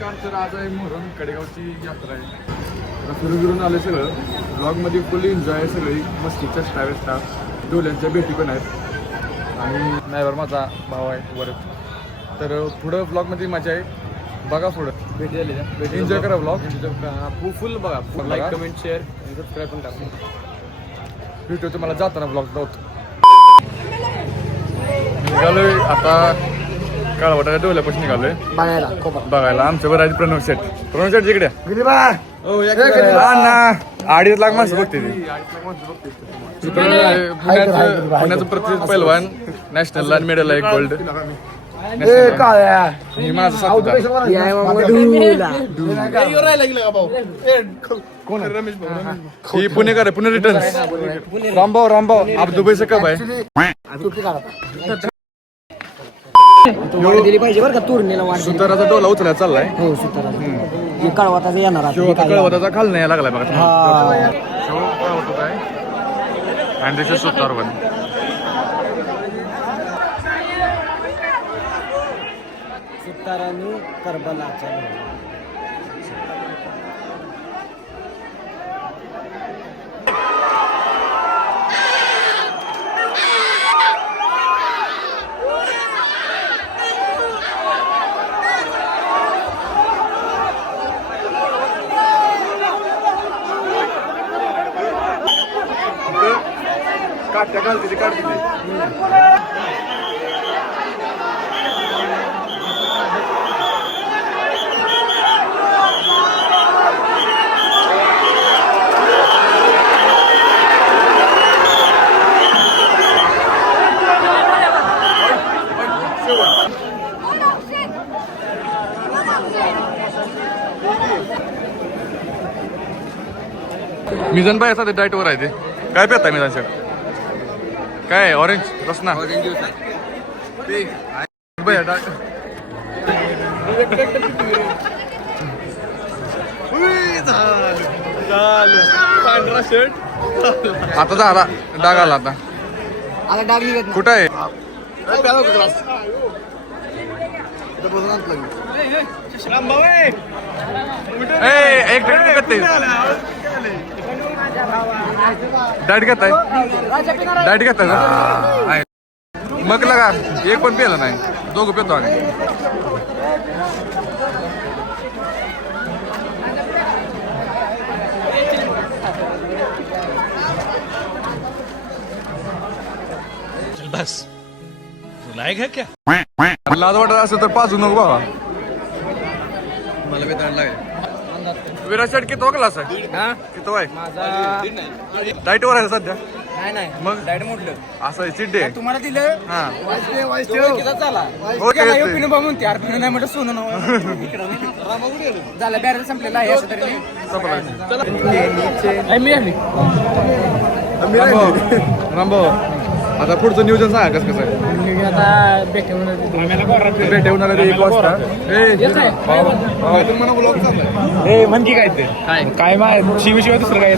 नमस्कार. तर आज आहे मोहरम कडेगावची यात्रा आहे. आता फिरून आले सगळं. ब्लॉगमध्ये फुल एन्जॉय आहे. सगळी मस्तीच्या स्टाफ डोल्यांच्या भेटी पण आहेत आणि नायवर माझा भाव आहे वर. तर पुढं ब्लॉगमध्ये मजा आहे. बघा पुढं भेटी झाली. एन्जॉय करा ब्लॉग फुल बघा. लाईक कमेंट शेअर आणि सबस्क्राईब पण टाका. भेटू तुम्हाला जाताना ब्लॉग जाऊत. निघालोय आता काळवटाच्या डोल्यापासून निघालोय बघायला. आमच्या बरं प्रणव शेट. प्रणव शेट जिकडे अडीच लाख माणसं बघते ती. पुण्याचं प्रत्येक पैलवान नॅशनलला मेडल आहे गोल्ड. ही माझं साथीदार. ही पुणेकर आहे. पुणे रिटर्न. रामभाऊ आप दुबईचं कब आहे. सुताराचा डोला उचलायला चाललाय. हो सुतारा कळवाताचा येणार कळवताचा खाल नाही लागलाय बघा. आणि दिस इज सुतार वन. सुताराने करबलाचा काट्या घालते काढते. मिझन बाय असं डाएट वर आहे. ते काय पेताय मिझन शेट. काय ऑरेंज रसना ऑरेंज ज्यूस आहे. आता झाला डाग आला. आता डाग निघत कुठं आहे. एक डाएट घेताय. डाएट घेताय मग लगा. एक पण पेलं नाही. दोघं पेतो आम्ही. बस लायक है क्या. लाज वाटत असेल तर पाजू नको बाबा. मला बेताडला विराट शेट किती क्लास आहे. किती आहे माझा डाएट वर आहे सध्या. नाही मग डायट मोडलं असं आहे चिड्डे. तुम्हाला दिलं हा झाला नाही म्हटलं सोनं झालं बॅरल संपलेला आहे. असं तरी रामभाऊ आता पुढचं नियोजन सांगा कसं आहे. आता भेटे होणार 1 वाजता. म्हणकी काय ते काय शिवाय दुसरं काय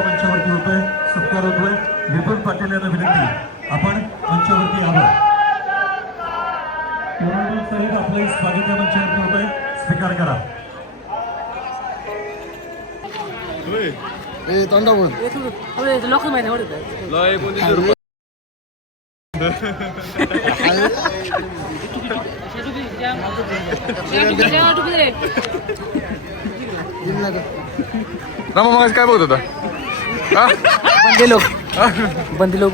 मंचावरती होतोय. सत्कार होतोय. विपुल पाटील यांना विनंती आपण मंचावरती यावं. सहित आपले स्वागत या मंचावरती होतोय. स्वीकार करा. लोक माहिती रामा मग काय बघत होता. बंदी लोक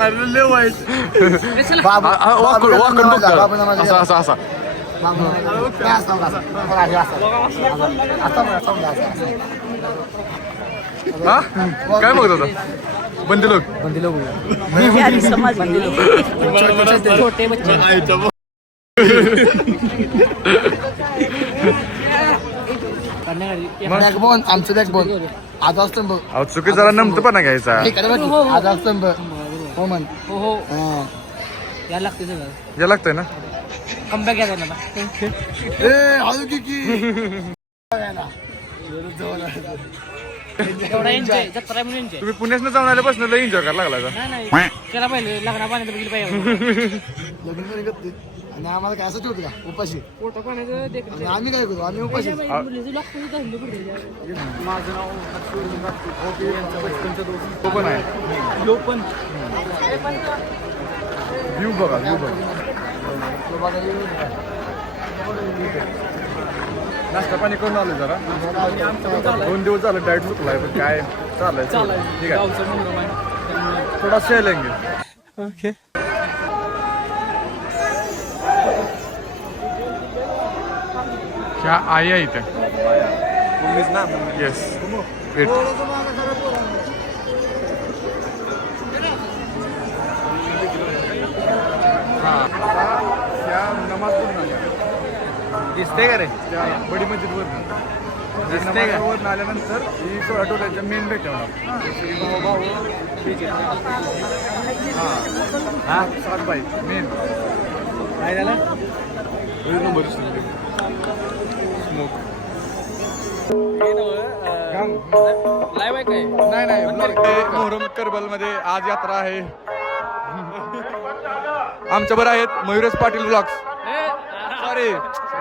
अरे वाईट. असा असा काय बघत होता. बंदी लोक छोटे बच्चे बॅकबोन आमचं बॅकबोन आज असतं बघ. चुकी जरा नमतं पण घ्यायचा. आज असतं बघ. हो म्हण हो हो हा. यायला लागते सगळं या लागतंय ना कमबॅक घ्या त्यांना ए हळू की एवढा एन्जॉय जत्रा म्हणून एन्जॉय तुम्ही पुण्यातनं जाऊन आल्यापासून लय एन्जॉय करायला लागला का नाही नाही केला पाहिजे लग्ना पाण्याचं बघितलं पाहिजे लग्न नाही करते आणि आम्हाला काय असं ठेवतो का उपाशी फोटो पाण्याचं देख आणि आम्ही काय करू आम्ही उपाशी माझं नाव तो पण आहे व्ह्यू बघा व्ह्यू बघा नाश्ता पाणी करून आलो जरा 2 दिवस झालं डाएट चुकलाय पण काय चाललंय ठीक आहे थोडा सेल लेंगे ओके क्या आया इथे येस वेट हां त्या नमाज पढून आल्या दिसते का रे त्या बडी मस्जिदवर दिसते का? वरून आल्यानंतर ही 16 टोल्याच्या मेन भेट हां 7 बाईक मेन काय झालं नंबर स्मोक लाईव्ह आहे काय नाही मोहरम करबल मध्ये आज यात्रा आहे आमच्या बरं आहेत Mayuresh Patil blogs sorry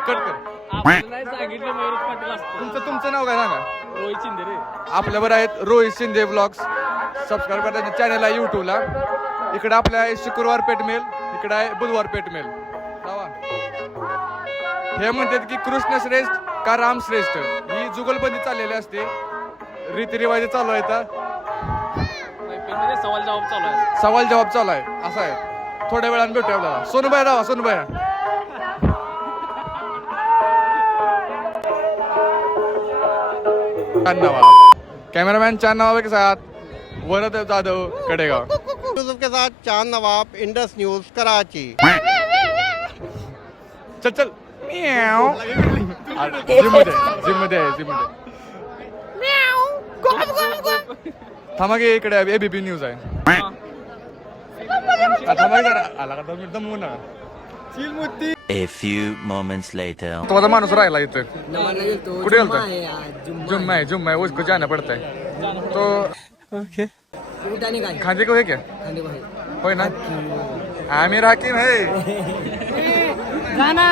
cut कर आपल्याला सांगितलं मयूर पाटील असतो तुमचं नाव काय सांगा रोहित शिंदे रे आपल्या बरं आहेत रोहित शिंदे ब्लॉग्स सबस्क्राईब करा त्यांच्या चॅनल आहे यूट्यूबला इकडे आपल्या आहे शुक्रवार पेठ मिळेल इकडे आहे बुधवार पेठ मिळेल जावा हे म्हणतात की कृष्ण श्रेष्ठ का राम श्रेष्ठ ही जुगलबंदी चाललेली असते रीतिरिवाज चालू आहे सवाल जवाब चालू आहे सवाल जवाब चालू आहे असं आहे थोड्या वेळाने भेटूया आपल्याला सोनूबाई राहा सोनूबाई धन्यवाद कैमरामैन चांद नवाब के साथ वरद जाधव कडेगाव यूसुफ के साथ चांद नवाब इंडस न्यूज कराची चल चल जिम मध्ये थांबा की इकडे एबीपी न्यूज आहे थांबा की जरा आला का दमवू नका A few moments later. तो आता माणूस राहिला इथं कुठे गेलता जुम्मा है उसको जाना पड़ता है तो ओके खांदे को है क्या होय ना आमिर हाकिम है गाना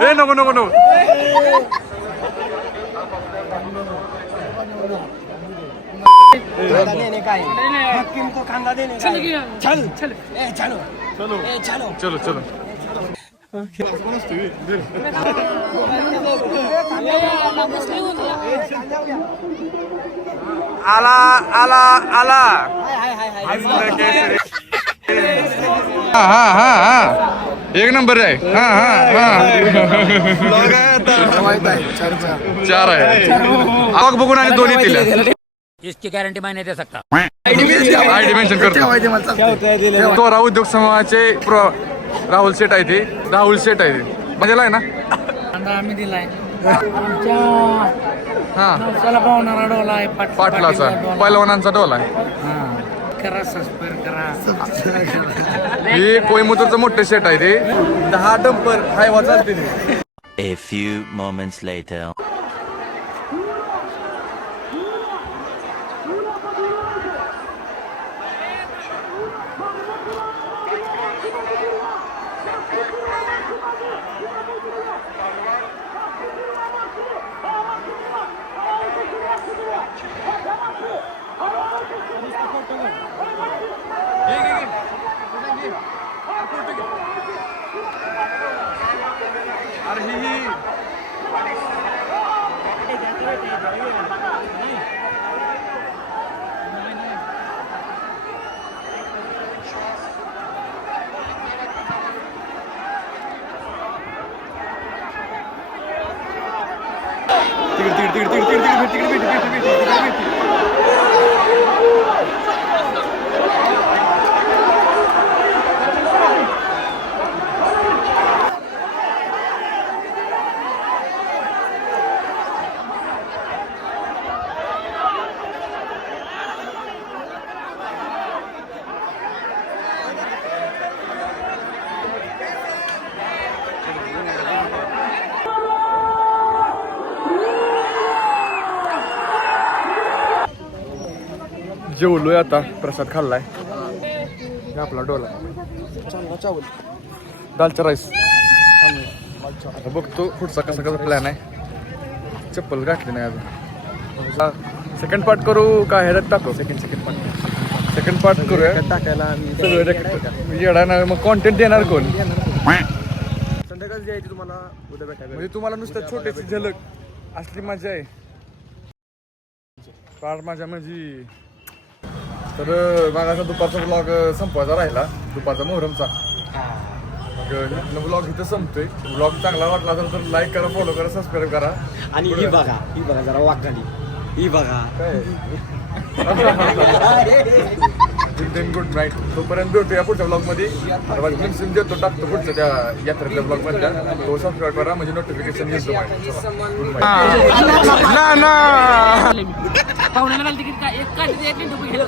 ए नको हकीम को खांदा देने चल गया चल चल ए चलो चलो चलो आला हा एक नंबर आहे चार आहे आवक बघून आणि दोन्ही दिल्या इसकी गारंटी मैं नहीं दे सकता आयडी मेन्शन करतो तो उद्योग समूहाचे राहुल शेठ आहे ते मजेला आहे ना आम्ही दिलाय आमच्या हा नवसाला पावणारा डोला आहे पाटलाचा पैलवानांचा डोला आहे करा सबस्क्राईब करा ही कोईमुतूरचं मोठं शेट आहे ते 10 डंपर हायवा चालते ते A few moments later. जेवलोय आता, प्रसाद खाल्लाय. हे आपला डोला दालचा राईस. आता बघतो पुढचा कसा कसा प्लॅन आहे. चप्पल घातली नाही अजून. सेकंड पार्ट करू का ह्याच्यात टाकू? सेकंड पार्ट करूया टाकायला. येणार ना मग कॉन्टेंट देणार कोण? संध्याकाळी जायची तुम्हाला उद्या भेटायला. म्हणजे तुम्हाला नुसतं छोटीशी झलक असली मजा आहे. फार मजा म्हणजे तर मागाचा दुपारचा ब्लॉग संपवायचा राहिला, दुपारचा मोहरमचा. मग ब्लॉग इथं संपतोय. ब्लॉग चांगला वाटला असेल तर लाईक करा, फॉलो करा, सबस्क्राईब करा. आणि ही बघा जरा वाघाली ही बघा. Then good night. तोपर्यंत भेटूया पुढच्या ब्लॉगमध्ये. सिम देतो टाकतो पुढच्या त्या यात्रेतल्या ब्लॉगमधल्या. तो सबस्क्राईब करा म्हणजे नोटिफिकेशन येतो. पाहुण्याला तिकीट काय एक काय एक रुपये गेलं.